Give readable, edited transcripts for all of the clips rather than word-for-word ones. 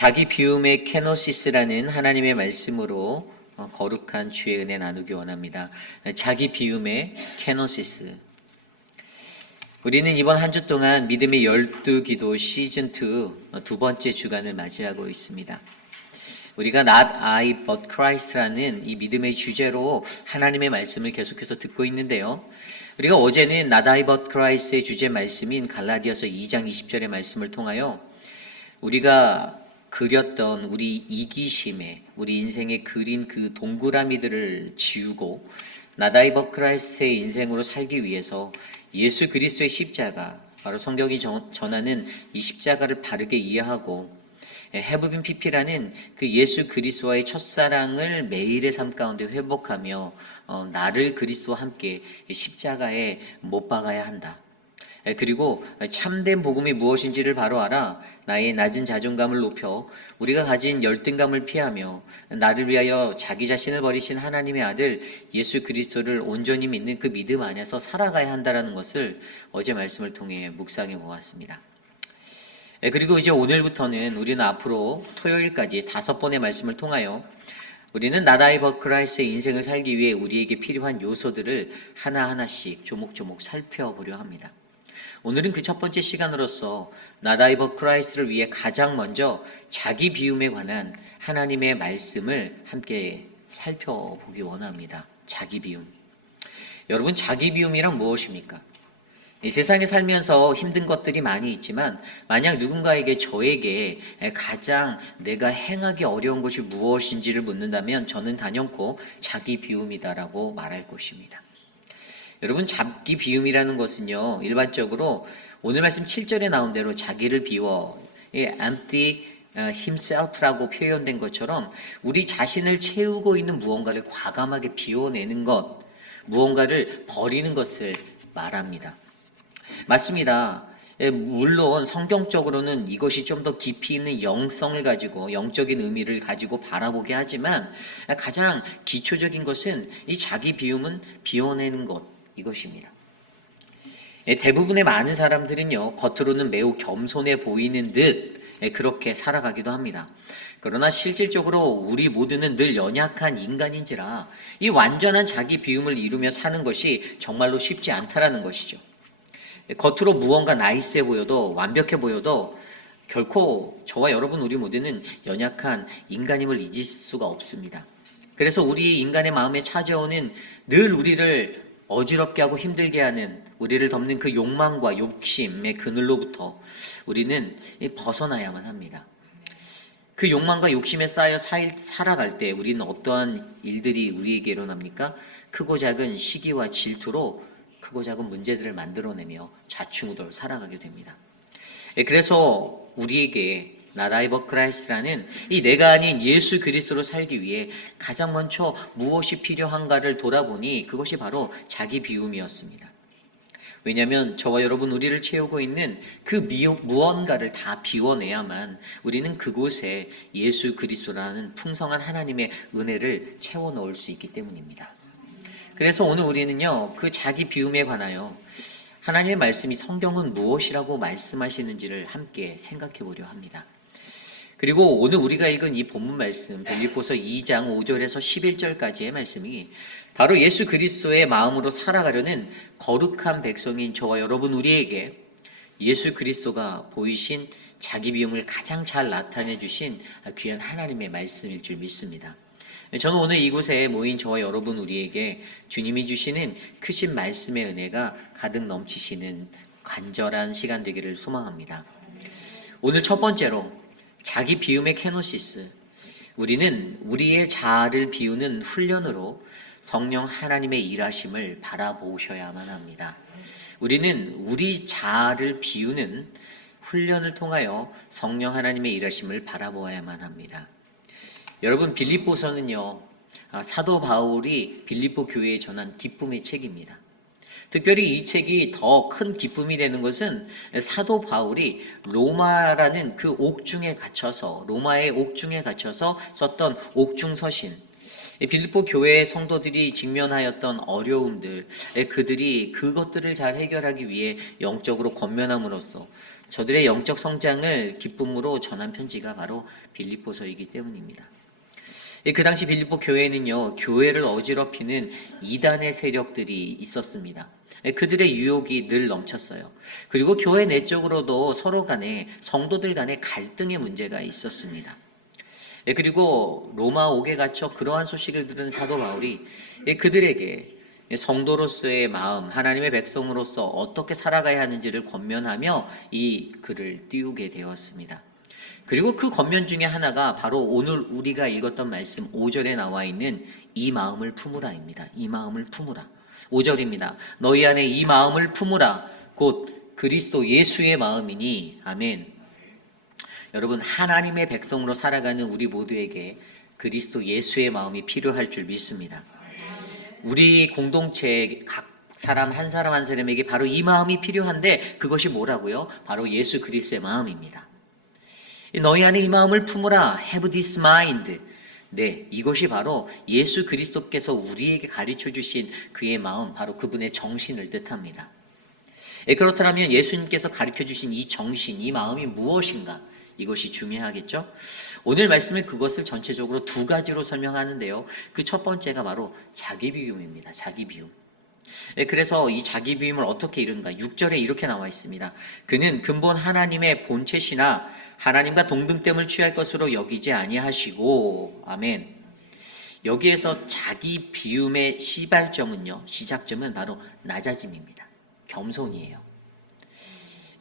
자기 비움의 케노시스라는 하나님의 말씀으로 거룩한 주의 은혜 나누기 원합니다. 자기 비움의 케노시스. 우리는 이번 한 주 동안 믿음의 12기도 시즌2 두 번째 주간을 맞이하고 있습니다. 우리가 Not I but Christ라는 이 믿음의 주제로 하나님의 말씀을 계속해서 듣고 있는데요. 우리가 어제는 Not I but Christ의 주제 말씀인 갈라디아서 2장 20절의 말씀을 통하여 우리가 그렸던 우리 이기심에 우리 인생에 그린 그 동그라미들을 지우고 Not I but Christ의 인생으로 살기 위해서 예수 그리스도의 십자가, 바로 성경이 전하는 이 십자가를 바르게 이해하고 Have been PP라는 그 예수 그리스도와의 첫사랑을 매일의 삶 가운데 회복하며 나를 그리스도와 함께 십자가에 못 박아야 한다. 그리고 참된 복음이 무엇인지를 바로 알아 나의 낮은 자존감을 높여 우리가 가진 열등감을 피하며 나를 위하여 자기 자신을 버리신 하나님의 아들 예수 그리스도를 온전히 믿는 그 믿음 안에서 살아가야 한다는 것을 어제 말씀을 통해 묵상해 보았습니다. 그리고 이제 오늘부터는 우리는 앞으로 토요일까지 5번의 말씀을 통하여 우리는 Not I but Christ의 인생을 살기 위해 우리에게 필요한 요소들을 하나하나씩 조목조목 살펴보려 합니다. 오늘은 그 첫 번째 시간으로서 Not I but Christ를 위해 가장 먼저 자기 비움에 관한 하나님의 말씀을 함께 살펴보기 원합니다. 자기 비움. 여러분, 자기 비움이란 무엇입니까? 이 세상에 살면서 힘든 것들이 많이 있지만 만약 누군가에게 저에게 가장 내가 행하기 어려운 것이 무엇인지를 묻는다면 저는 단연코 자기 비움이다라고 말할 것입니다. 여러분, 자기 비움이라는 것은요, 일반적으로 오늘 말씀 7절에 나온 대로 자기를 비워 empty himself라고 표현된 것처럼 우리 자신을 채우고 있는 무언가를 과감하게 비워내는 것, 무언가를 버리는 것을 말합니다. 맞습니다. 물론 성경적으로는 이것이 좀 더 깊이 있는 영성을 가지고 영적인 의미를 가지고 바라보게 하지만 가장 기초적인 것은 이 자기 비움은 비워내는 것, 이것입니다. 대부분의 많은 사람들은요, 겉으로는 매우 겸손해 보이는 듯 그렇게 살아가기도 합니다. 그러나 실질적으로 우리 모두는 늘 연약한 인간인지라 이 완전한 자기 비움을 이루며 사는 것이 정말로 쉽지 않다라는 것이죠. 겉으로 무언가 나이스해 보여도 완벽해 보여도 결코 저와 여러분 우리 모두는 연약한 인간임을 잊을 수가 없습니다. 그래서 우리 인간의 마음에 찾아오는 늘 우리를 어지럽게 하고 힘들게 하는 우리를 덮는 그 욕망과 욕심의 그늘로부터 우리는 벗어나야만 합니다. 그 욕망과 욕심에 쌓여 살아갈 때 우리는 어떠한 일들이 우리에게 일어납니까? 크고 작은 시기와 질투로 크고 작은 문제들을 만들어내며 좌충우돌 살아가게 됩니다. 그래서 우리에게 Not I but Christ라는 이 내가 아닌 예수 그리스도로 살기 위해 가장 먼저 무엇이 필요한가를 돌아보니 그것이 바로 자기 비움이었습니다. 왜냐하면 저와 여러분 우리를 채우고 있는 그 무언가를 다 비워내야만 우리는 그곳에 예수 그리스도라는 풍성한 하나님의 은혜를 채워 넣을 수 있기 때문입니다. 그래서 오늘 우리는요, 그 자기 비움에 관하여 하나님의 말씀이 성경은 무엇이라고 말씀하시는지를 함께 생각해 보려 합니다. 그리고 오늘 우리가 읽은 이 본문 말씀, 빌립보서 2장 5절에서 11절까지의 말씀이 바로 예수 그리스도의 마음으로 살아가려는 거룩한 백성인 저와 여러분 우리에게 예수 그리스도가 보이신 자기 비움을 가장 잘 나타내 주신 귀한 하나님의 말씀일 줄 믿습니다. 저는 오늘 이곳에 모인 저와 여러분 우리에게 주님이 주시는 크신 말씀의 은혜가 가득 넘치시는 간절한 시간 되기를 소망합니다. 오늘 첫 번째로 자기 비움의 케노시스. 우리는 우리의 자아를 비우는 훈련으로 성령 하나님의 일하심을 바라보셔야만 합니다. 우리는 우리 자아를 비우는 훈련을 통하여 성령 하나님의 일하심을 바라보아야만 합니다. 여러분, 빌립보서는요, 사도 바울이 빌립보 교회에 전한 기쁨의 책입니다. 특별히 이 책이 더 큰 기쁨이 되는 것은 사도 바울이 로마라는 그 옥중에 갇혀서, 로마의 옥중에 갇혀서 썼던 옥중 서신, 빌립보 교회의 성도들이 직면하였던 어려움들, 그들이 그것들을 잘 해결하기 위해 영적으로 권면함으로써 저들의 영적 성장을 기쁨으로 전한 편지가 바로 빌립보서이기 때문입니다. 그 당시 빌립보 교회는요, 교회를 어지럽히는 이단의 세력들이 있었습니다. 그들의 유혹이 늘 넘쳤어요. 그리고 교회 내적으로도 서로 간에, 성도들 간에 갈등의 문제가 있었습니다. 그리고 로마 옥에 갇혀 그러한 소식을 들은 사도 바울이 그들에게 성도로서의 마음, 하나님의 백성으로서 어떻게 살아가야 하는지를 권면하며 이 글을 띄우게 되었습니다. 그리고 그 권면 중에 하나가 바로 오늘 우리가 읽었던 말씀 5절에 나와 있는 이 마음을 품으라입니다. 이 마음을 품으라. 5절입니다. 너희 안에 이 마음을 품으라. 곧 그리스도 예수의 마음이니. 아멘. 여러분, 하나님의 백성으로 살아가는 우리 모두에게 그리스도 예수의 마음이 필요할 줄 믿습니다. 우리 공동체 각 사람 한 사람 한 사람에게 바로 이 마음이 필요한데 그것이 뭐라고요? 바로 예수 그리스도의 마음입니다. 너희 안에 이 마음을 품으라. Have this mind. 네, 이것이 바로 예수 그리스도께서 우리에게 가르쳐 주신 그의 마음, 바로 그분의 정신을 뜻합니다. 그렇다면 예수님께서 가르쳐 주신 이 정신, 이 마음이 무엇인가? 이것이 중요하겠죠? 오늘 말씀은 그것을 전체적으로 두 가지로 설명하는데요. 그 첫 번째가 바로 자기 비움입니다. 자기 비움. 그래서 이 자기 비움을 어떻게 이루는가? 6절에 이렇게 나와 있습니다. 그는 근본 하나님의 본체시나 하나님과 동등됨을 취할 것으로 여기지 아니하시고. 아멘. 여기에서 자기 비움의 시작점은 바로 낮아짐입니다. 겸손이에요.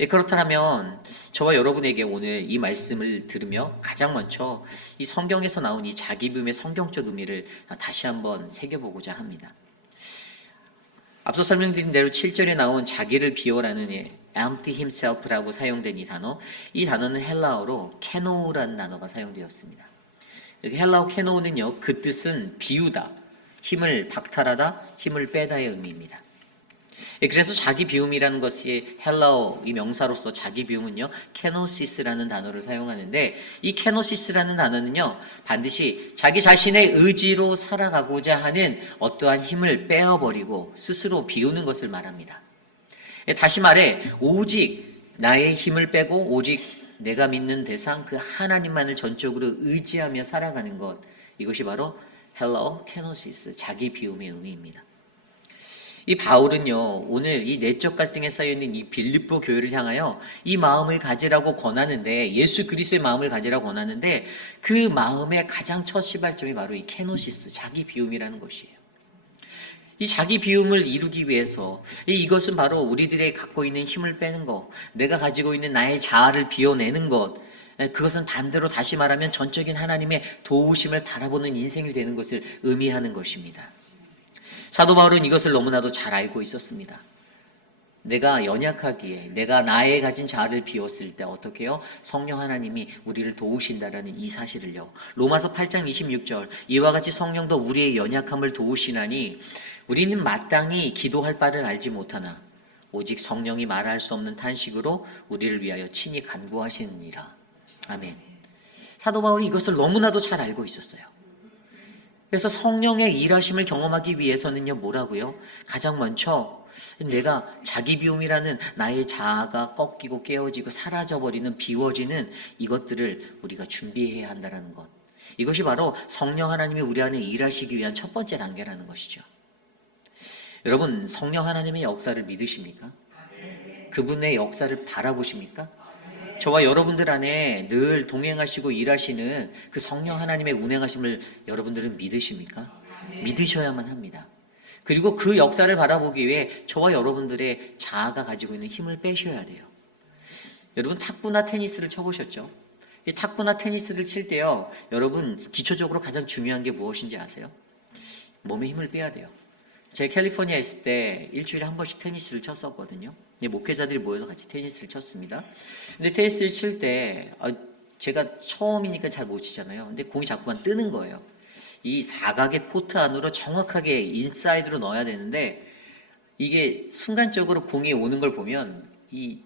그렇다면 저와 여러분에게 오늘 이 말씀을 들으며 가장 먼저 이 성경에서 나온 이 자기 비움의 성경적 의미를 다시 한번 새겨보고자 합니다. 앞서 설명드린 대로 7절에 나온 자기를 비워라는 empty himself라고 사용된 이 단어는 헬라어로 케노우라는 단어가 사용되었습니다. 여기 헬라어 케노우는요, 그 뜻은 비우다, 힘을 박탈하다, 힘을 빼다의 의미입니다. 그래서 자기 비움이라는 것이 헬라어 이 명사로서 자기 비움은요, 케노시스라는 단어를 사용하는데, 이 케노시스라는 단어는요, 반드시 자기 자신의 의지로 살아가고자 하는 어떠한 힘을 빼어버리고 스스로 비우는 것을 말합니다. 다시 말해, 오직 나의 힘을 빼고 오직 내가 믿는 대상 그 하나님만을 전적으로 의지하며 살아가는 것, 이것이 바로 헬라어 케노시스, 자기 비움의 의미입니다. 이 바울은요, 오늘 이 내적 갈등에 쌓여있는 이 빌립보 교회를 향하여 이 마음을 가지라고 권하는데, 예수 그리스도의 마음을 가지라고 권하는데, 그 마음의 가장 첫 시발점이 바로 이 케노시스, 자기 비움이라는 것이에요. 이 자기 비움을 이루기 위해서 이것은 바로 우리들의 갖고 있는 힘을 빼는 것, 내가 가지고 있는 나의 자아를 비워내는 것, 그것은 반대로 다시 말하면 전적인 하나님의 도우심을 바라보는 인생이 되는 것을 의미하는 것입니다. 사도 바울은 이것을 너무나도 잘 알고 있었습니다. 내가 연약하기에, 내가 나의 가진 자아를 비웠을 때 어떻게 해요? 성령 하나님이 우리를 도우신다라는 이 사실을요, 로마서 8장 26절, 이와 같이 성령도 우리의 연약함을 도우시나니 우리는 마땅히 기도할 바를 알지 못하나 오직 성령이 말할 수 없는 탄식으로 우리를 위하여 친히 간구하시느니라. 아멘. 사도 바울이 이것을 너무나도 잘 알고 있었어요. 그래서 성령의 일하심을 경험하기 위해서는요, 뭐라고요? 가장 먼저 내가 자기 비움이라는 나의 자아가 꺾이고 깨어지고 사라져버리는, 비워지는 이것들을 우리가 준비해야 한다는 것, 이것이 바로 성령 하나님이 우리 안에 일하시기 위한 첫 번째 단계라는 것이죠. 여러분, 성령 하나님의 역사를 믿으십니까? 그분의 역사를 바라보십니까? 저와 여러분들 안에 늘 동행하시고 일하시는 그 성령 하나님의 운행하심을 여러분들은 믿으십니까? 믿으셔야만 합니다. 그리고 그 역사를 바라보기 위해 저와 여러분들의 자아가 가지고 있는 힘을 빼셔야 돼요. 여러분, 탁구나 테니스를 쳐보셨죠? 이 탁구나 테니스를 칠 때요, 여러분 기초적으로 가장 중요한 게 무엇인지 아세요? 몸에 힘을 빼야 돼요. 제가 캘리포니아에 있을 때 일주일에 한 번씩 테니스를 쳤었거든요. 목회자들이 모여서 같이 테니스를 쳤습니다. 근데 테니스를 칠 때 제가 처음이니까 잘 못 치잖아요. 근데 공이 자꾸만 뜨는 거예요. 이 사각의 코트 안으로 정확하게 인사이드로 넣어야 되는데 이게 순간적으로 공이 오는 걸 보면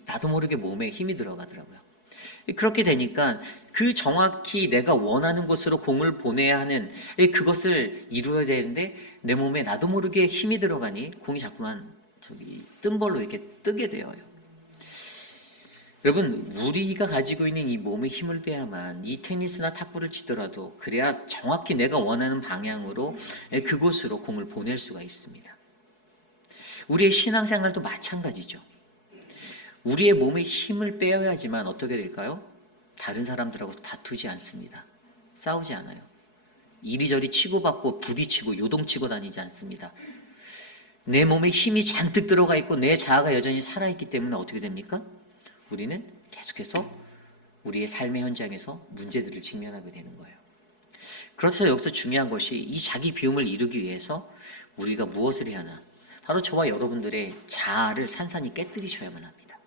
나도 모르게 몸에 힘이 들어가더라고요. 그렇게 되니까 그 정확히 내가 원하는 곳으로 공을 보내야 하는 그것을 이루어야 되는데 내 몸에 나도 모르게 힘이 들어가니 공이 자꾸만 뜬 벌로 이렇게 뜨게 되어요. 여러분, 우리가 가지고 있는 이 몸의 힘을 빼야만 이 테니스나 탁구를 치더라도 그래야 정확히 내가 원하는 방향으로 그곳으로 공을 보낼 수가 있습니다. 우리의 신앙생활도 마찬가지죠. 우리의 몸의 힘을 빼야지만 어떻게 될까요? 다른 사람들하고 다투지 않습니다. 싸우지 않아요. 이리저리 치고받고 부딪히고 요동치고 다니지 않습니다. 내 몸에 힘이 잔뜩 들어가 있고 내 자아가 여전히 살아있기 때문에 어떻게 됩니까? 우리는 계속해서 우리의 삶의 현장에서 문제들을 직면하게 되는 거예요. 그래서 여기서 중요한 것이 이 자기 비움을 이루기 위해서 우리가 무엇을 해야 하나? 바로 저와 여러분들의 자아를 산산히 깨뜨리셔야만 합니다.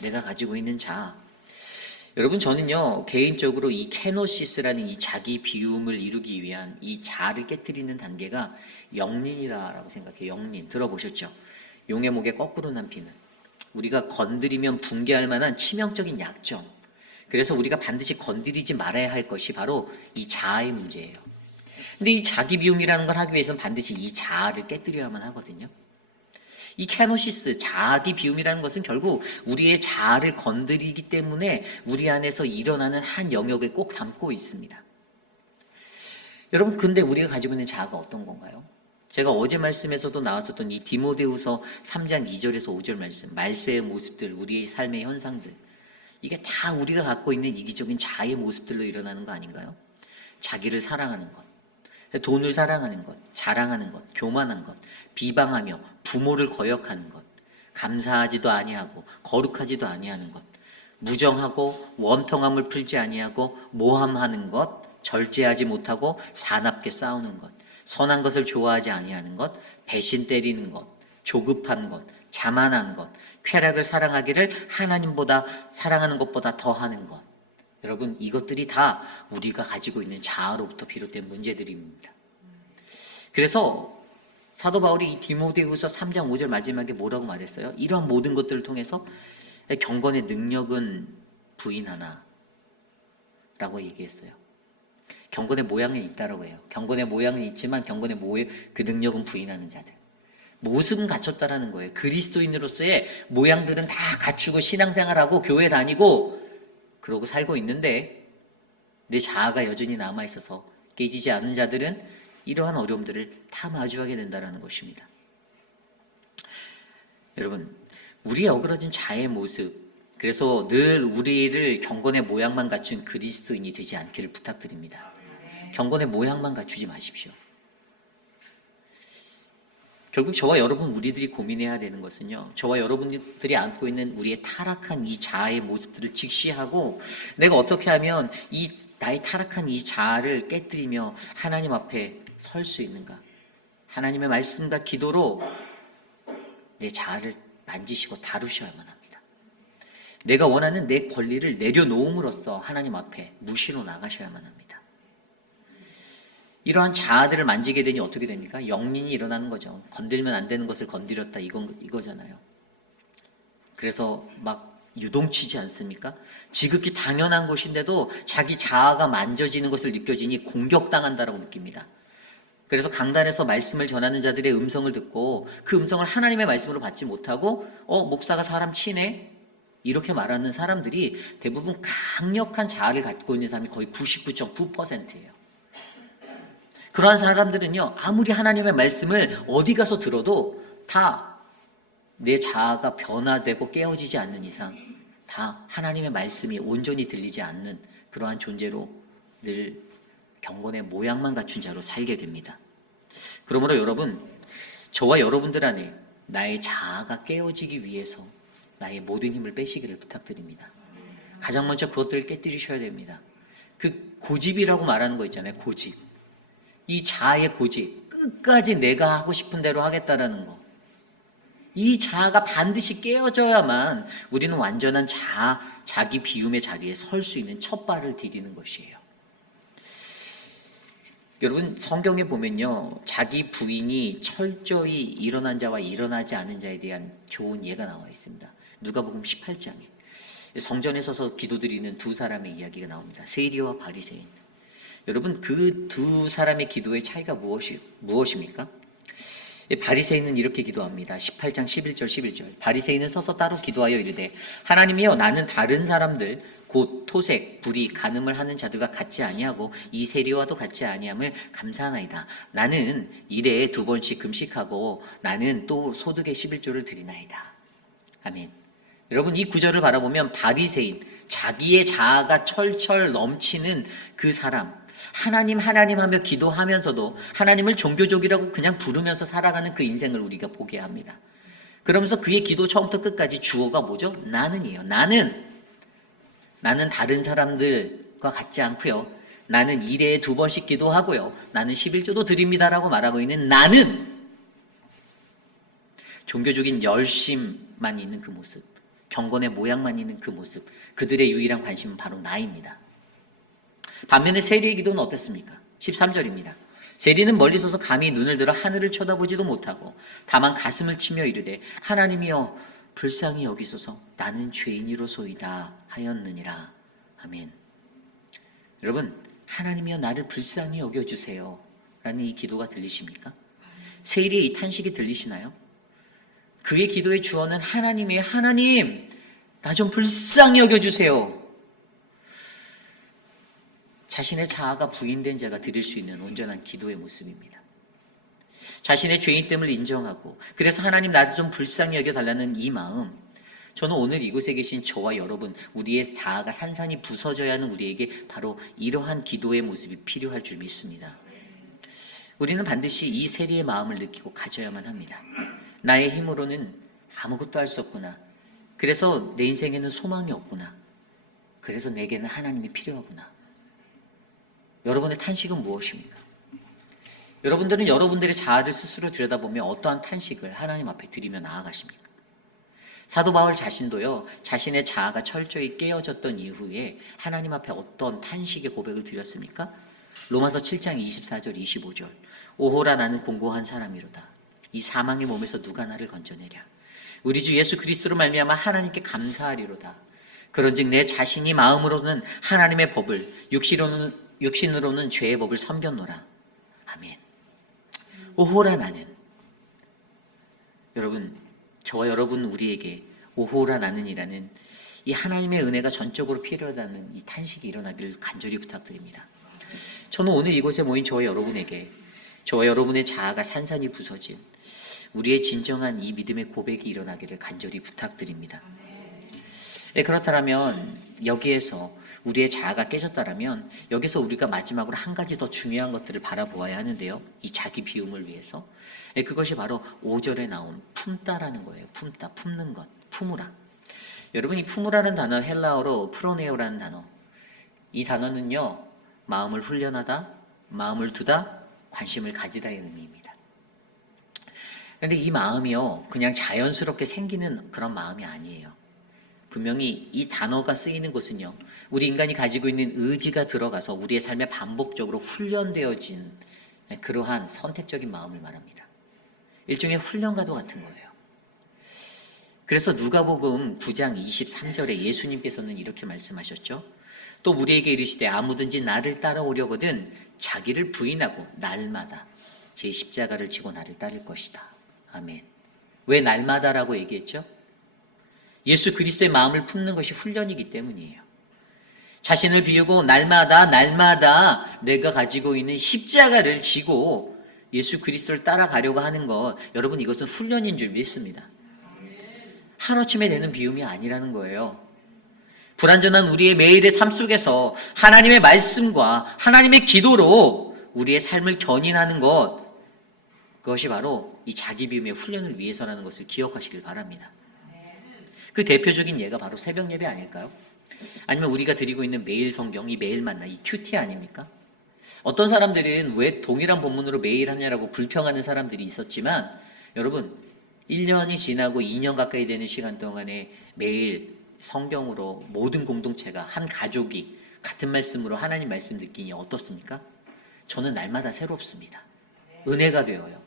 내가 가지고 있는 자아. 여러분, 저는요 개인적으로 이 케노시스라는 이 자기 비움을 이루기 위한 이 자아를 깨뜨리는 단계가 영린이라고 생각해요. 영린 들어보셨죠? 용의 목에 거꾸로 난 비늘. 우리가 건드리면 붕괴할 만한 치명적인 약점. 그래서 우리가 반드시 건드리지 말아야 할 것이 바로 이 자아의 문제예요. 근데 이 자기 비움이라는 걸 하기 위해서는 반드시 이 자아를 깨뜨려야만 하거든요. 이 케노시스, 자기 비움이라는 것은 결국 우리의 자아를 건드리기 때문에 우리 안에서 일어나는 한 영역을 꼭 담고 있습니다. 여러분, 근데 우리가 가지고 있는 자아가 어떤 건가요? 제가 어제 말씀에서도 나왔었던 이 디모데후서 3장 2절에서 5절 말씀, 말세의 모습들, 우리의 삶의 현상들, 이게 다 우리가 갖고 있는 이기적인 자아의 모습들로 일어나는 거 아닌가요? 자기를 사랑하는 것, 돈을 사랑하는 것, 자랑하는 것, 교만한 것, 비방하며 부모를 거역하는 것, 감사하지도 아니하고 거룩하지도 아니하는 것, 무정하고 원통함을 풀지 아니하고 모함하는 것, 절제하지 못하고 사납게 싸우는 것, 선한 것을 좋아하지 아니하는 것, 배신 때리는 것, 조급한 것, 자만한 것, 쾌락을 사랑하기를 하나님보다 사랑하는 것보다 더하는 것. 여러분, 이것들이 다 우리가 가지고 있는 자아로부터 비롯된 문제들입니다. 그래서 사도 바울이 이 디모데후서 3장 5절 마지막에 뭐라고 말했어요? 이런 모든 것들을 통해서 경건의 능력은 부인하나 라고 얘기했어요. 경건의 모양은 있다라고 해요. 경건의 모양은 있지만 경건의 그 능력은 부인하는 자들. 모습은 갖췄다라는 거예요. 그리스도인으로서의 모양들은 다 갖추고 신앙생활하고 교회 다니고 그러고 살고 있는데 내 자아가 여전히 남아있어서 깨지지 않은 자들은 이러한 어려움들을 다 마주하게 된다는 것입니다. 여러분, 우리의 어그러진 자아의 모습, 그래서 늘 우리를 경건의 모양만 갖춘 그리스도인이 되지 않기를 부탁드립니다. 경건의 모양만 갖추지 마십시오. 결국 저와 여러분, 우리들이 고민해야 되는 것은요, 저와 여러분들이 안고 있는 우리의 타락한 이 자아의 모습들을 직시하고 내가 어떻게 하면 이 나의 타락한 이 자아를 깨뜨리며 하나님 앞에 설 수 있는가. 하나님의 말씀과 기도로 내 자아를 만지시고 다루셔야만 합니다. 내가 원하는 내 권리를 내려놓음으로써 하나님 앞에 무시로 나가셔야만 합니다. 이러한 자아들을 만지게 되니 어떻게 됩니까? 영린이 일어나는 거죠. 건들면 안 되는 것을 건드렸다 이거잖아요. 그래서 막 유동치지 않습니까? 지극히 당연한 것인데도 자기 자아가 만져지는 것을 느껴지니 공격당한다라고 느낍니다. 그래서 강단에서 말씀을 전하는 자들의 음성을 듣고 그 음성을 하나님의 말씀으로 받지 못하고 목사가 사람 치네? 이렇게 말하는 사람들이 대부분 강력한 자아를 갖고 있는 사람이 거의 99.9%예요. 그러한 사람들은요, 아무리 하나님의 말씀을 어디 가서 들어도 다 내 자아가 변화되고 깨어지지 않는 이상 다 하나님의 말씀이 온전히 들리지 않는 그러한 존재로 늘 경건의 모양만 갖춘 자로 살게 됩니다. 그러므로 여러분, 저와 여러분들 안에 나의 자아가 깨어지기 위해서 나의 모든 힘을 빼시기를 부탁드립니다. 가장 먼저 그것들을 깨뜨리셔야 됩니다. 그 고집이라고 말하는 거 있잖아요. 고집. 이 자아의 고집, 끝까지 내가 하고 싶은 대로 하겠다라는 거. 이 자아가 반드시 깨어져야만 우리는 완전한 자기 비움의 자리에 설 수 있는 첫 발을 디디는 것이에요. 여러분, 성경에 보면요, 자기 부인이 철저히 일어난 자와 일어나지 않은 자에 대한 좋은 예가 나와 있습니다. 누가복음 18장에 성전에 서서 기도드리는 두 사람의 이야기가 나옵니다. 세리와 바리새인. 여러분, 그 두 사람의 기도의 차이가 무엇입니까? 바리새인은 이렇게 기도합니다. 18장 11절 11절. 바리새인은 서서 따로 기도하여 이르되 하나님이여 나는 다른 사람들 곧 토색, 불의, 간음을 하는 자들과 같지 아니하고 이 세리와도 같지 아니함을 감사하나이다. 나는 일에 2번씩 금식하고 나는 또 소득의 11조를 드리나이다. 아멘. 여러분 이 구절을 바라보면 바리새인, 자기의 자아가 철철 넘치는 그 사람, 하나님 하나님 하며 기도하면서도 하나님을 종교적이라고 그냥 부르면서 살아가는 그 인생을 우리가 보게 합니다. 그러면서 그의 기도 처음부터 끝까지 주어가 뭐죠? 나는이에요. 나는 다른 사람들과 같지 않고요. 나는 일에 2번씩 기도하고요. 나는 11조도 드립니다라고 말하고 있는 나는 종교적인 열심만 있는 그 모습, 경건의 모양만 있는 그 모습, 그들의 유일한 관심은 바로 나입니다. 반면에 세리의 기도는 어땠습니까? 13절입니다. 세리는 멀리 서서 감히 눈을 들어 하늘을 쳐다보지도 못하고 다만 가슴을 치며 이르되 하나님이여 불쌍히 여기소서 나는 죄인이로소이다 하였느니라. 아멘. 여러분 하나님이여 나를 불쌍히 여겨주세요 라는 이 기도가 들리십니까? 세리의 이 탄식이 들리시나요? 그의 기도의 주어는 하나님이에요. 하나님 나 좀 불쌍히 여겨주세요. 자신의 자아가 부인된 자가 드릴 수 있는 온전한 기도의 모습입니다. 자신의 죄인됨을 인정하고 그래서 하나님 나를 좀 불쌍히 여겨달라는 이 마음, 저는 오늘 이곳에 계신 저와 여러분, 우리의 자아가 산산이 부서져야 하는 우리에게 바로 이러한 기도의 모습이 필요할 줄 믿습니다. 우리는 반드시 이 세리의 마음을 느끼고 가져야만 합니다. 나의 힘으로는 아무것도 할 수 없구나. 그래서 내 인생에는 소망이 없구나. 그래서 내게는 하나님이 필요하구나. 여러분의 탄식은 무엇입니까? 여러분들은 여러분들의 자아를 스스로 들여다보며 어떠한 탄식을 하나님 앞에 드리며 나아가십니까? 사도 바울 자신도요, 자신의 자아가 철저히 깨어졌던 이후에 하나님 앞에 어떤 탄식의 고백을 드렸습니까? 로마서 7장 24절 25절. 오호라 나는 공고한 사람이로다. 이 사망의 몸에서 누가 나를 건져내랴. 우리 주 예수 그리스도로 말미암아 하나님께 감사하리로다. 그런즉 내 자신이 마음으로는 하나님의 법을, 육신으로는 죄의 법을 섬겼노라. 아멘. 오호라 나는. 여러분, 저와 여러분 우리에게 오호라 나는이라는 이 하나님의 은혜가 전적으로 필요하다는 이 탄식이 일어나기를 간절히 부탁드립니다. 저는 오늘 이곳에 모인 저와 여러분에게, 저와 여러분의 자아가 산산이 부서진 우리의 진정한 이 믿음의 고백이 일어나기를 간절히 부탁드립니다. 그렇다면 여기에서 우리의 자아가 깨졌다라면 여기서 우리가 마지막으로 한 가지 더 중요한 것들을 바라보아야 하는데요. 이 자기 비움을 위해서. 그것이 바로 5절에 나온 품다라는 거예요. 품다, 품는 것, 품으라. 여러분 이 품으라는 단어 헬라어로 프로네오라는 단어. 이 단어는요. 마음을 훈련하다, 마음을 두다, 관심을 가지다의 의미입니다. 그런데 이 마음이요. 그냥 자연스럽게 생기는 그런 마음이 아니에요. 분명히 이 단어가 쓰이는 곳은요, 우리 인간이 가지고 있는 의지가 들어가서 우리의 삶에 반복적으로 훈련되어진 그러한 선택적인 마음을 말합니다. 일종의 훈련과도 같은 거예요. 그래서 누가복음 9장 23절에 예수님께서는 이렇게 말씀하셨죠. 또 우리에게 이르시되 아무든지 나를 따라오려거든 자기를 부인하고 날마다 제 십자가를 지고 나를 따를 것이다. 아멘. 왜 날마다라고 얘기했죠? 예수 그리스도의 마음을 품는 것이 훈련이기 때문이에요. 자신을 비우고 날마다 내가 가지고 있는 십자가를 지고 예수 그리스도를 따라가려고 하는 것, 여러분 이것은 훈련인 줄 믿습니다. 하루아침에 되는 비움이 아니라는 거예요. 불완전한 우리의 매일의 삶 속에서 하나님의 말씀과 하나님의 기도로 우리의 삶을 견인하는 것, 그것이 바로 이 자기 비움의 훈련을 위해서라는 것을 기억하시길 바랍니다. 그 대표적인 예가 바로 새벽 예배 아닐까요? 아니면 우리가 드리고 있는 매일 성경, 이 매일 만나, 이 큐티 아닙니까? 어떤 사람들은 왜 동일한 본문으로 매일 하냐라고 불평하는 사람들이 있었지만, 여러분 1년이 지나고 2년 가까이 되는 시간 동안에 매일 성경으로 모든 공동체가, 한 가족이 같은 말씀으로 하나님 말씀 듣기니 어떻습니까? 저는 날마다 새롭습니다. 은혜가 되어요.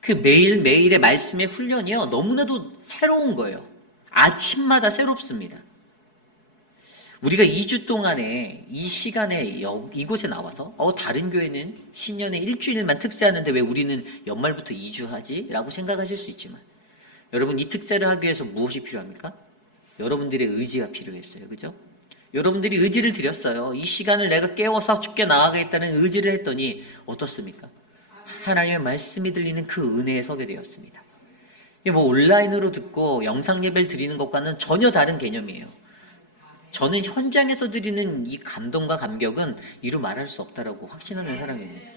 그 매일매일의 말씀의 훈련이요, 너무나도 새로운 거예요. 아침마다 새롭습니다. 우리가 2주 동안에 이 시간에 이곳에 나와서 다른 교회는 신년에 일주일만 특세하는데 왜 우리는 연말부터 2주 하지? 라고 생각하실 수 있지만 여러분, 이 특세를 하기 위해서 무엇이 필요합니까? 여러분들의 의지가 필요했어요. 그죠? 여러분들이 의지를 드렸어요. 이 시간을 내가 깨워서 주께 나아가겠다는 의지를 했더니 어떻습니까? 하나님의 말씀이 들리는 그 은혜에 서게 되었습니다. 뭐 온라인으로 듣고 영상 예배를 드리는 것과는 전혀 다른 개념이에요. 저는 현장에서 드리는 이 감동과 감격은 이루 말할 수 없다라고 확신하는 사람입니다.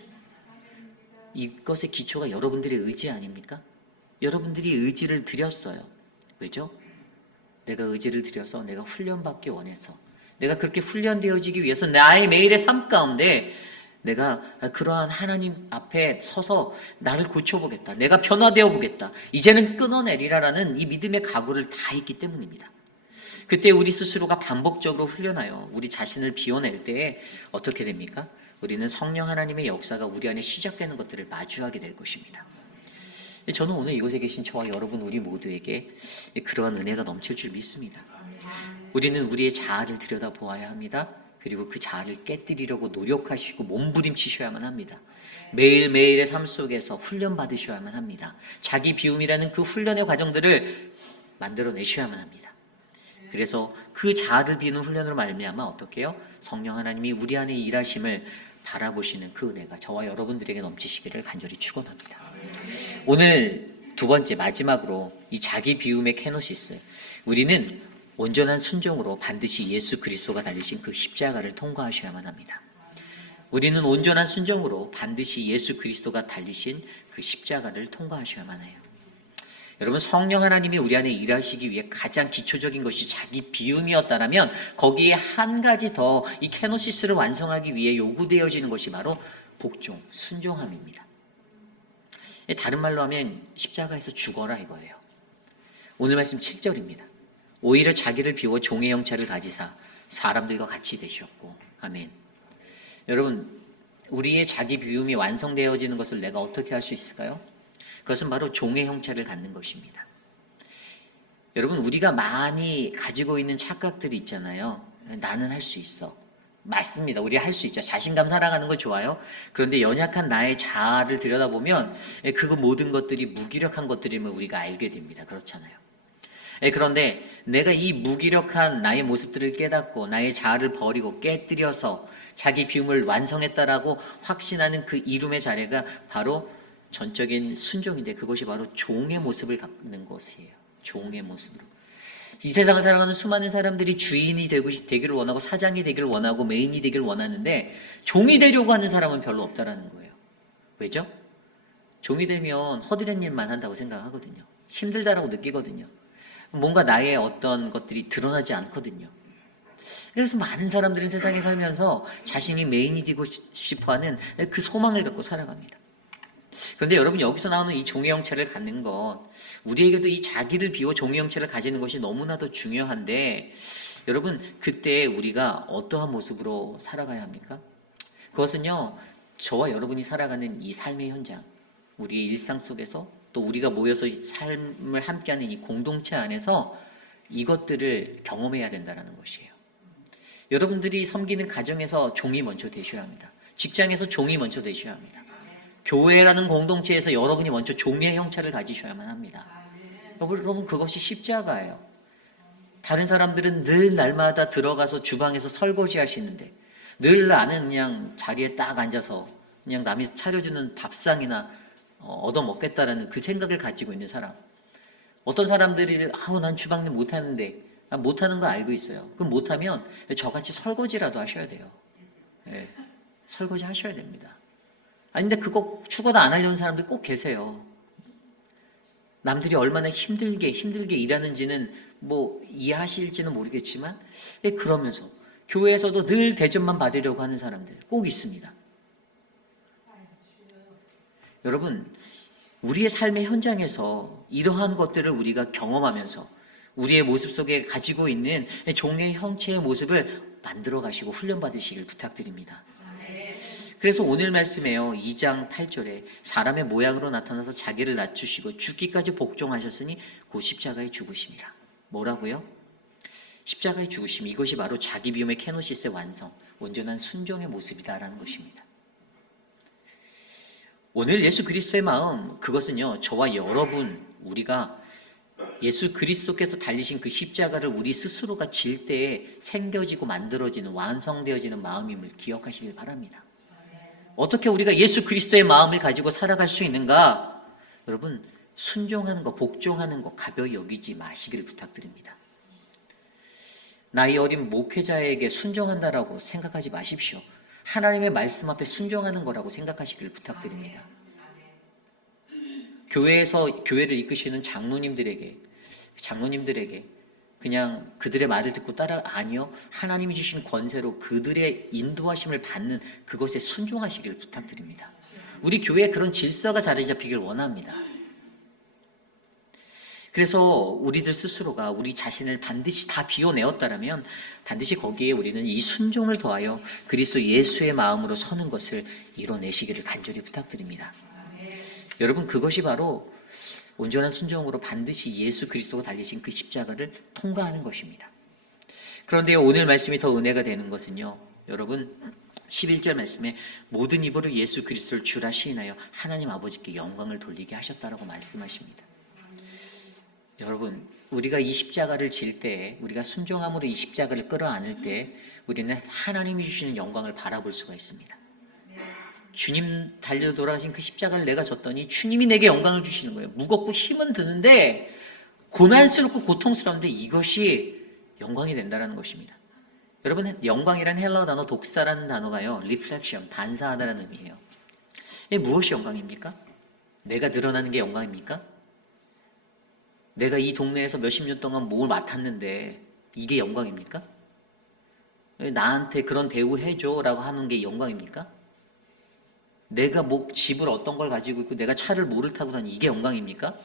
이것의 기초가 여러분들의 의지 아닙니까? 여러분들이 의지를 드렸어요. 왜죠? 내가 의지를 드려서 내가 훈련받기 원해서, 내가 그렇게 훈련되어지기 위해서 나의 매일의 삶 가운데 내가 그러한 하나님 앞에 서서 나를 고쳐보겠다, 내가 변화되어 보겠다, 이제는 끊어내리라라는 이 믿음의 각오를 다 했기 때문입니다. 그때 우리 스스로가 반복적으로 훈련하여 우리 자신을 비워낼 때에 어떻게 됩니까? 우리는 성령 하나님의 역사가 우리 안에 시작되는 것들을 마주하게 될 것입니다. 저는 오늘 이곳에 계신 저와 여러분 우리 모두에게 그러한 은혜가 넘칠 줄 믿습니다. 우리는 우리의 자아를 들여다보아야 합니다. 그리고 그 자아를 깨뜨리려고 노력하시고 몸부림치셔야만 합니다. 매일매일의 삶 속에서 훈련받으셔야만 합니다. 자기 비움이라는 그 훈련의 과정들을 만들어내셔야만 합니다. 그래서 그 자아를 비우는 훈련으로 말미암아 어떻게 해요? 성령 하나님이 우리 안에 일하심을 바라보시는 그 은혜가 저와 여러분들에게 넘치시기를 간절히 축원합니다. 오늘 두 번째 마지막으로 이 자기 비움의 케노시스, 우리는 온전한 순종으로 반드시 예수 그리스도가 달리신 그 십자가를 통과하셔야만 합니다. 우리는 온전한 순종으로 반드시 예수 그리스도가 달리신 그 십자가를 통과하셔야만 해요. 여러분, 성령 하나님이 우리 안에 일하시기 위해 가장 기초적인 것이 자기 비움이었다면 거기에 한 가지 더 이 케노시스를 완성하기 위해 요구되어지는 것이 바로 복종, 순종함입니다. 다른 말로 하면 십자가에서 죽어라 이거예요. 오늘 말씀 7절입니다. 오히려 자기를 비워 종의 형체를 가지사 사람들과 같이 되셨고. 아멘. 여러분, 우리의 자기 비움이 완성되어지는 것을 내가 어떻게 할 수 있을까요? 그것은 바로 종의 형체를 갖는 것입니다. 여러분, 우리가 많이 가지고 있는 착각들이 있잖아요. 나는 할 수 있어. 맞습니다. 우리 할 수 있죠. 자신감 살아가는 거 좋아요. 그런데 연약한 나의 자아를 들여다보면 그 모든 것들이 무기력한 것들임을 우리가 알게 됩니다. 그렇잖아요. 그런데 내가 이 무기력한 나의 모습들을 깨닫고 나의 자아를 버리고 깨뜨려서 자기 비움을 완성했다라고 확신하는 그 이룸의 자리가 바로 전적인 순종인데, 그것이 바로 종의 모습을 갖는 것이에요. 종의 모습으로. 이 세상을 살아가는 수많은 사람들이 주인이 되기를 원하고 사장이 되기를 원하고 메인이 되기를 원하는데 종이 되려고 하는 사람은 별로 없다라는 거예요. 왜죠? 종이 되면 허드렛 일만 한다고 생각하거든요. 힘들다라고 느끼거든요. 뭔가 나의 어떤 것들이 드러나지 않거든요. 그래서 많은 사람들은 세상에 살면서 자신이 메인이 되고 싶어하는 그 소망을 갖고 살아갑니다. 그런데 여러분, 여기서 나오는 이 종의 형체를 갖는 것, 우리에게도 이 자기를 비워 종의 형체를 가지는 것이 너무나도 중요한데, 여러분, 그때 우리가 어떠한 모습으로 살아가야 합니까? 그것은요, 저와 여러분이 살아가는 이 삶의 현장, 우리의 일상 속에서 또 우리가 모여서 삶을 함께하는 이 공동체 안에서 이것들을 경험해야 된다는 것이에요. 여러분들이 섬기는 가정에서 종이 먼저 되셔야 합니다. 직장에서 종이 먼저 되셔야 합니다. 교회라는 공동체에서 여러분이 먼저 종의 형체를 가지셔야만 합니다. 여러분, 그것이 십자가예요. 다른 사람들은 늘 날마다 들어가서 주방에서 설거지 하시는데 늘 나는 그냥 자리에 딱 앉아서 그냥 남이 차려주는 밥상이나 얻어먹겠다라는 그 생각을 가지고 있는 사람. 어떤 사람들이 난 주방일 못하는데, 못하는 거 알고 있어요. 그럼 못하면 저같이 설거지라도 하셔야 돼요. 네, 설거지 하셔야 됩니다. 아닌데 그거 죽어도 안 하려는 사람들 꼭 계세요. 남들이 얼마나 힘들게 일하는지는 뭐 이해하실지는 모르겠지만, 그러면서 교회에서도 늘 대접만 받으려고 하는 사람들 꼭 있습니다. 여러분, 우리의 삶의 현장에서 이러한 것들을 우리가 경험하면서 우리의 모습 속에 가지고 있는 종의 형체의 모습을 만들어 가시고 훈련 받으시길 부탁드립니다. 그래서 오늘 말씀에요, 2장 8절에 사람의 모양으로 나타나서 자기를 낮추시고 죽기까지 복종하셨으니 곧 십자가에 죽으심이라. 뭐라고요? 십자가의 죽으심, 이것이 바로 자기 비움의 케노시스의 완성, 온전한 순종의 모습이다라는 것입니다. 오늘 예수 그리스도의 마음, 그것은요, 저와 여러분, 우리가 예수 그리스도께서 달리신 그 십자가를 우리 스스로가 질 때에 생겨지고 만들어지는, 완성되어지는 마음임을 기억하시길 바랍니다. 어떻게 우리가 예수 그리스도의 마음을 가지고 살아갈 수 있는가? 여러분, 순종하는 것, 복종하는 것 가벼이 여기지 마시길 부탁드립니다. 나이 어린 목회자에게 순종한다라고 생각하지 마십시오. 하나님의 말씀 앞에 순종하는 거라고 생각하시길 부탁드립니다. 교회에서 교회를 이끄시는 장로님들에게 그냥 그들의 말을 듣고 따라, 아니요, 하나님이 주신 권세로 그들의 인도하심을 받는 그것에 순종하시길 부탁드립니다. 우리 교회에 그런 질서가 자리 잡히길 원합니다. 그래서 우리들 스스로가 우리 자신을 반드시 다 비워내었다라면 반드시 거기에 우리는 이 순종을 더하여 그리스도 예수의 마음으로 서는 것을 이뤄내시기를 간절히 부탁드립니다. 여러분, 그것이 바로 온전한 순종으로 반드시 예수 그리스도가 달리신 그 십자가를 통과하는 것입니다. 그런데 오늘 말씀이 더 은혜가 되는 것은요, 여러분 11절 말씀에 모든 입으로 예수 그리스도를 주라 시인하여 하나님 아버지께 영광을 돌리게 하셨다라고 말씀하십니다. 여러분, 우리가 이 십자가를 질 때, 우리가 순종함으로 이 십자가를 끌어안을 때 우리는 하나님이 주시는 영광을 바라볼 수가 있습니다. 주님 달려 돌아가신 그 십자가를 내가 졌더니 주님이 내게 영광을 주시는 거예요. 무겁고 힘은 드는데 고난스럽고 고통스러운데 이것이 영광이 된다는 것입니다. 여러분, 영광이란 헬라어 단어 독사라는 단어가요, reflection, 반사하다라는 의미예요. 이게 무엇이 영광입니까? 내가 늘어나는 게 영광입니까? 내가 이 동네에서 몇십 년 동안 뭘 맡았는데 이게 영광입니까? 나한테 그런 대우 해줘라고 하는 게 영광입니까? 내가 집을 어떤 걸 가지고 있고 내가 차를 뭐를 타고 다니는 이게 영광입니까?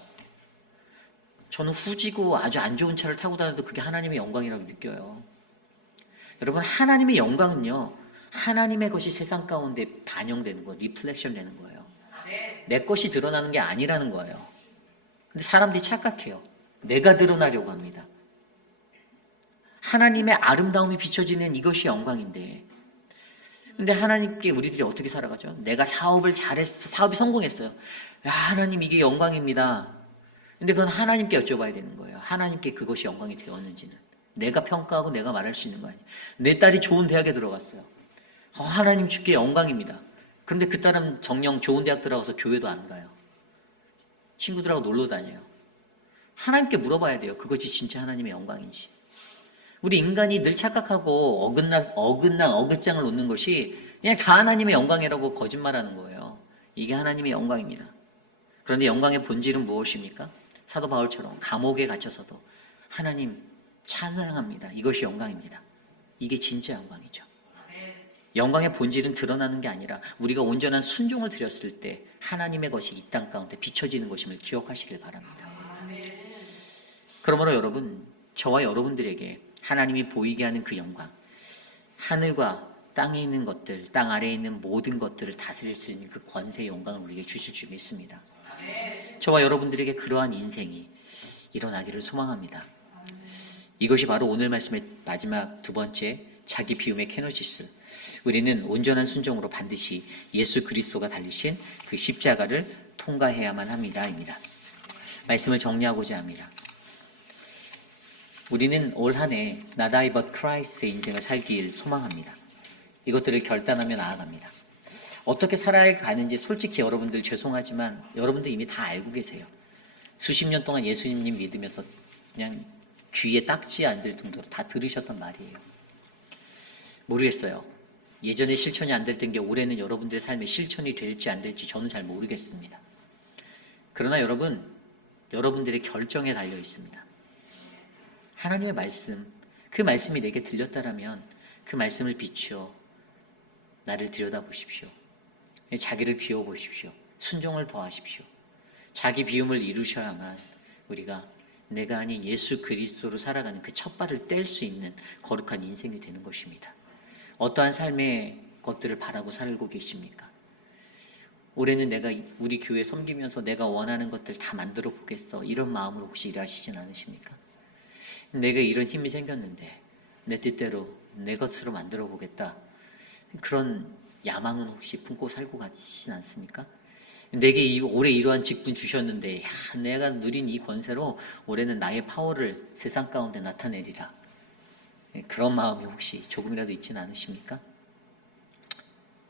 저는 후지고 아주 안 좋은 차를 타고 다녀도 그게 하나님의 영광이라고 느껴요. 여러분, 하나님의 영광은요, 하나님의 것이 세상 가운데 반영되는 거, 리플렉션 되는 거예요. 내 것이 드러나는 게 아니라는 거예요. 근데 사람들이 착각해요. 내가 드러나려고 합니다. 하나님의 아름다움이 비춰지는 이것이 영광인데, 근데 하나님께 우리들이 어떻게 살아가죠? 내가 사업을 잘했어, 사업이 성공했어요. 야, 하나님 이게 영광입니다. 근데 그건 하나님께 여쭤봐야 되는 거예요. 하나님께 그것이 영광이 되었는지는. 내가 평가하고 내가 말할 수 있는 거 아니에요. 내 딸이 좋은 대학에 들어갔어요. 하나님 주께 영광입니다. 그런데 그 딸은 정녕 좋은 대학 들어가서 교회도 안 가요. 친구들하고 놀러 다녀요. 하나님께 물어봐야 돼요. 그것이 진짜 하나님의 영광인지. 우리 인간이 늘 착각하고 어긋장을 놓는 것이 그냥 다 하나님의 영광이라고 거짓말하는 거예요. 이게 하나님의 영광입니다. 그런데 영광의 본질은 무엇입니까? 사도 바울처럼 감옥에 갇혀서도 하나님 찬양합니다. 이것이 영광입니다. 이게 진짜 영광이죠. 영광의 본질은 드러나는 게 아니라 우리가 온전한 순종을 드렸을 때 하나님의 것이 이 땅 가운데 비춰지는 것임을 기억하시길 바랍니다. 그러므로 여러분, 저와 여러분들에게 하나님이 보이게 하는 그 영광, 하늘과 땅에 있는 것들, 땅 아래에 있는 모든 것들을 다스릴 수 있는 그 권세의 영광을 우리에게 주실 줄 믿습니다. 저와 여러분들에게 그러한 인생이 일어나기를 소망합니다. 이것이 바로 오늘 말씀의 마지막 두 번째, 자기 비움의 케노시스. 우리는 온전한 순종으로 반드시 예수 그리스도가 달리신 그 십자가를 통과해야만 합니다입니다. 말씀을 정리하고자 합니다. 우리는 올 한 해 Not I but Christ의 인생을 살길 소망합니다. 이것들을 결단하며 나아갑니다. 어떻게 살아가는지 솔직히 여러분들 죄송하지만 여러분들 이미 다 알고 계세요. 수십 년 동안 예수님 믿으면서 그냥 귀에 딱지 앉을 정도로 다 들으셨던 말이에요. 모르겠어요. 예전에 실천이 안 될 게 올해는 여러분들의 삶에 실천이 될지 안 될지 저는 잘 모르겠습니다. 그러나 여러분, 여러분들의 결정에 달려 있습니다. 하나님의 말씀, 그 말씀이 내게 들렸다라면 그 말씀을 비추어 나를 들여다보십시오. 자기를 비워보십시오. 순종을 더하십시오. 자기 비움을 이루셔야만 우리가 내가 아닌 예수 그리스도로 살아가는 그 첫 발을 뗄 수 있는 거룩한 인생이 되는 것입니다. 어떠한 삶의 것들을 바라고 살고 계십니까? 올해는 내가 우리 교회 섬기면서 내가 원하는 것들 다 만들어 보겠어, 이런 마음으로 혹시 일하시진 않으십니까? 내가 이런 힘이 생겼는데 내 뜻대로 내 것으로 만들어 보겠다. 그런 야망은 혹시 품고 살고 가시진 않습니까? 내게 올해 이러한 직분 주셨는데 내가 누린 이 권세로 올해는 나의 파워를 세상 가운데 나타내리라. 그런 마음이 혹시 조금이라도 있지는 않으십니까?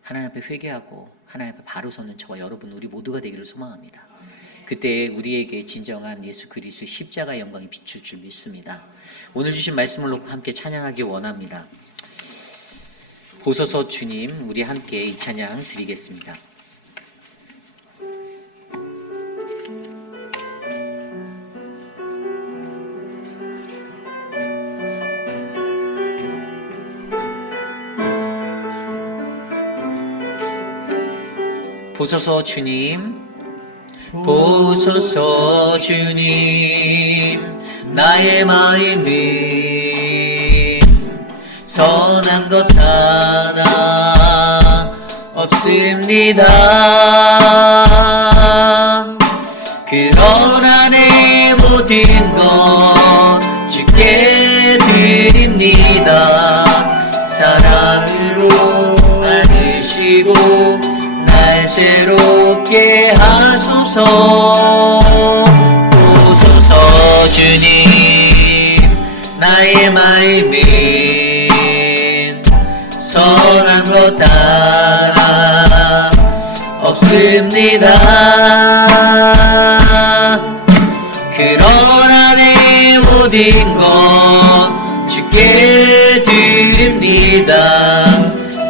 하나님 앞에 회개하고 하나님 앞에 바로 서는 저와 여러분 우리 모두가 되기를 소망합니다. 그때 우리에게 진정한 예수 그리스도의 십자가의 영광이 비출 줄 믿습니다. 오늘 주신 말씀을 놓고 함께 찬양하기 원합니다. 보소서 주님, 우리 함께 이 찬양 드리겠습니다. 보소서 주님, 보소서 주님, 나의 마음은 선한 것 하나 없습니다. 그러나 내 모든 것 주께 드립니다. 사랑으로 안으시고 날 새롭게 하소서. 보소서 주님, 나의 마음은 선한 것 하나 없습니다. 그러나 내 모든 것 주께 드립니다.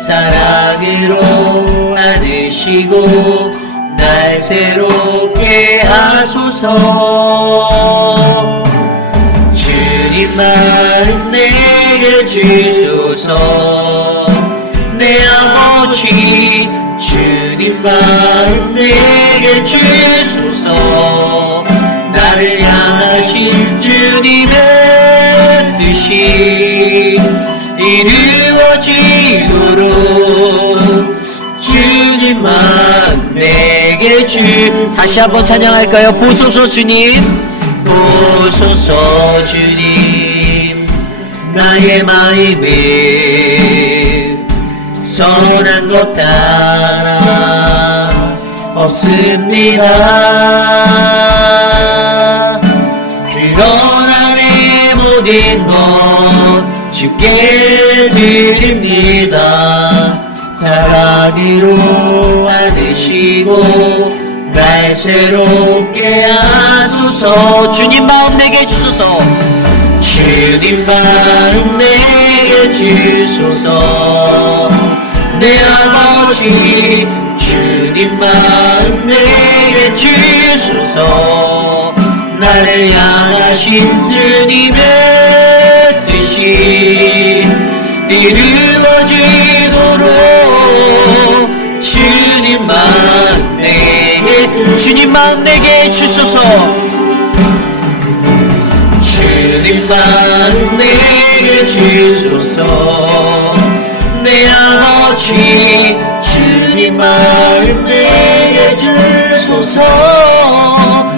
사랑으로 안으시고 날 새롭게 하소서. 주님 마음 내게 주소서. 내 아버지 주님 마음 내게 주소서. 나를 향하신 주님의 뜻이 이루어지도록 주님 마음 내게 다시 한번 찬양할까요? 보소서 주님, 보소서 주님, 나의 마음은 선한 것 하나 없습니다. 그러나 내 모든 것 주께 드립니다. 사랑으로 안으시고 날 새롭게 하소서. 주님 마음 내게 주소서. 주님 마음 내게 주소서. 내 아버지 주님 마음 내게 주소서. 나를 향하신 주님의 뜻이 이루어지도록 주님 마음 내게 주소서. 주님 마음 내게 주소서. 내 아버지 주님 마음 내게 주소서.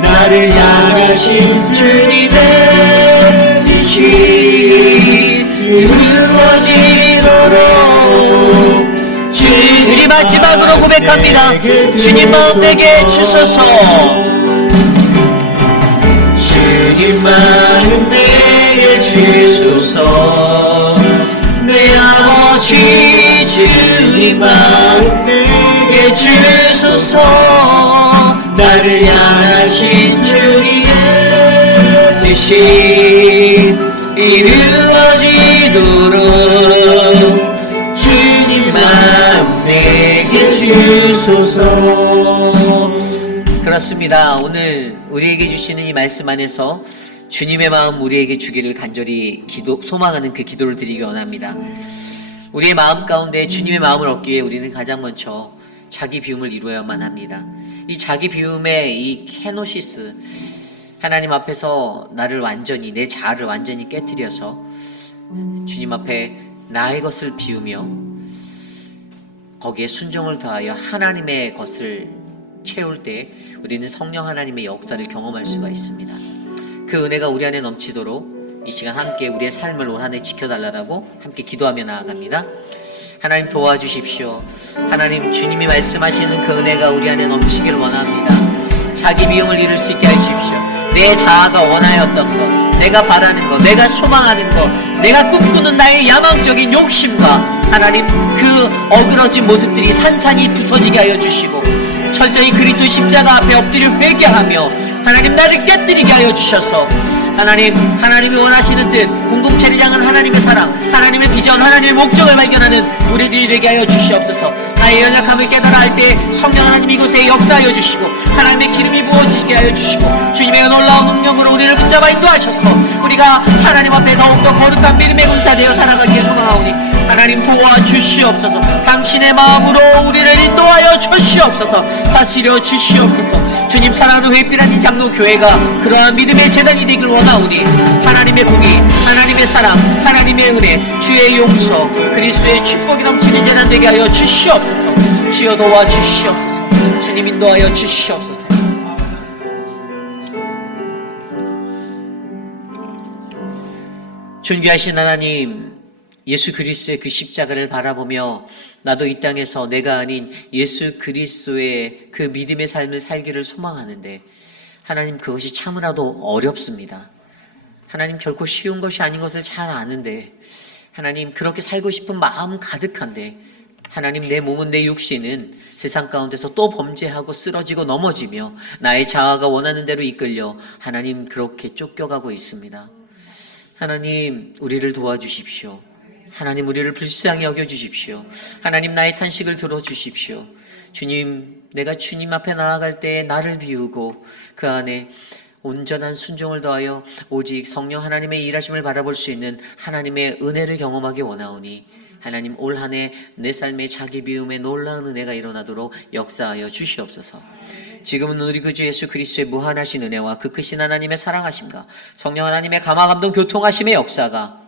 나를 향하신 주님의 뜻이 이루어지도록 우리 마지막으로 고백합니다. 주님 마음 내게 주소서. 주님 마음 내게 주소서. 내 아버지 주님 마음 내게 주소서. 나를 향하신 주님의 뜻이 이루어지도록 주님 마음 내게 주소서. 그렇습니다. 오늘 우리에게 주시는 이 말씀 안에서 주님의 마음 우리에게 주기를 간절히 소망하는 그 기도를 드리기 원합니다. 우리의 마음 가운데 주님의 마음을 얻기 위해 우리는 가장 먼저 자기 비움을 이루어야만 합니다. 이 자기 비움의 이 케노시스, 하나님 앞에서 나를 완전히, 내 자아를 완전히 깨트려서 주님 앞에 나의 것을 비우며 거기에 순종을 더하여 하나님의 것을 채울 때 우리는 성령 하나님의 역사를 경험할 수가 있습니다. 그 은혜가 우리 안에 넘치도록 이 시간 함께 우리의 삶을 올 한 해 지켜달라고 함께 기도하며 나아갑니다. 하나님 도와주십시오. 하나님 주님이 말씀하시는 그 은혜가 우리 안에 넘치길 원합니다. 자기 비움을 이룰 수 있게 해주십시오. 내 자아가 원하였던 것, 내가 바라는 것, 내가 소망하는 것, 내가 꿈꾸는 나의 야망적인 욕심과 하나님 그 어그러진 모습들이 산산이 부서지게 하여 주시고 철저히 그리스도 십자가 앞에 엎드려 회개하며 하나님 나를 깨뜨리게 하여 주셔서 하나님이 원하시는 뜻, 공동체를 향한 하나님의 사랑, 하나님의 비전, 하나님의 목적을 발견하는 우리들이 되게 하여 주시옵소서. 나의 연약함을 깨달아 할 때 성령 하나님 이곳에 역사하여 주시고 하나님의 기름이 부어지게 하여 주시고 주님의 놀라운 능력으로 우리를 붙잡아 인도하셔서 우리가 하나님 앞에 더욱더 거룩한 믿음의 군사되어 살아가기에 소망하오니 하나님 도와주시옵소서. 당신의 마음으로 우리를 인도하여 주시옵소서. 다스려 주시옵소서. 주님 사랑하는 회피라는 장로교회가 그러한 믿음의 재단이 되길 원하오니 하나님의 공의, 하나님의 사랑, 하나님의 은혜, 주의 용서, 그리스도의 축복이 넘치는 재단 되게 하여 주시옵소서. 주여 도와주시옵소서. 주님 인도하여 주시옵소서. 존귀하신 하나님, 예수 그리스도의 그 십자가를 바라보며 나도 이 땅에서 내가 아닌 예수 그리스도의 그 믿음의 삶을 살기를 소망하는데 하나님 그것이 참으라도 어렵습니다. 하나님 결코 쉬운 것이 아닌 것을 잘 아는데 하나님 그렇게 살고 싶은 마음 가득한데 하나님 내 몸은 내 육신은 세상 가운데서 또 범죄하고 쓰러지고 넘어지며 나의 자아가 원하는 대로 이끌려 하나님 그렇게 쫓겨가고 있습니다. 하나님 우리를 도와주십시오. 하나님 우리를 불쌍히 여겨주십시오. 하나님 나의 탄식을 들어주십시오. 주님 내가 주님 앞에 나아갈 때에 나를 비우고 그 안에 온전한 순종을 더하여 오직 성령 하나님의 일하심을 바라볼 수 있는 하나님의 은혜를 경험하기 원하오니 하나님 올 한 해 내 삶의 자기 비움에 놀라운 은혜가 일어나도록 역사하여 주시옵소서. 지금은 우리 구주 예수 그리스도의 무한하신 은혜와 그 크신 하나님의 사랑하심과 성령 하나님의 감화감동 교통하심의 역사가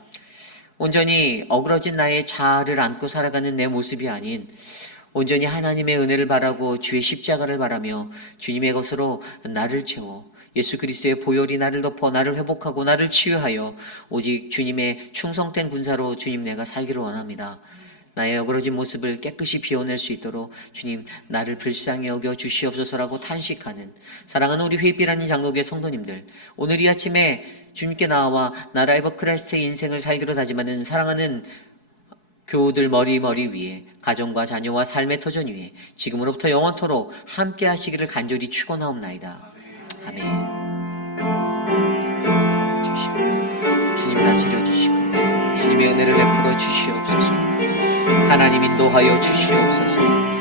온전히 어그러진 나의 자아를 안고 살아가는 내 모습이 아닌 온전히 하나님의 은혜를 바라고 주의 십자가를 바라며 주님의 것으로 나를 채워 예수 그리스도의 보혈이 나를 덮어 나를 회복하고 나를 치유하여 오직 주님의 충성된 군사로 주님 내가 살기를 원합니다. 나의 어그러진 모습을 깨끗이 비워낼 수 있도록 주님 나를 불쌍히 여겨 주시옵소서라고 탄식하는 사랑하는 우리 회피라는 장로교회 성도님들, 오늘 이 아침에 주님께 나와 나라이버 크라이스트의 인생을 살기로 다짐하는 사랑하는 교우들 머리 위에 가정과 자녀와 삶의 터전 위에 지금으로부터 영원토록 함께 하시기를 간절히 축원하옵나이다. 아멘. 주님 다스려 주시고 주님의 은혜를 베풀어 주시옵소서. 하나님 인도하여 주시옵소서.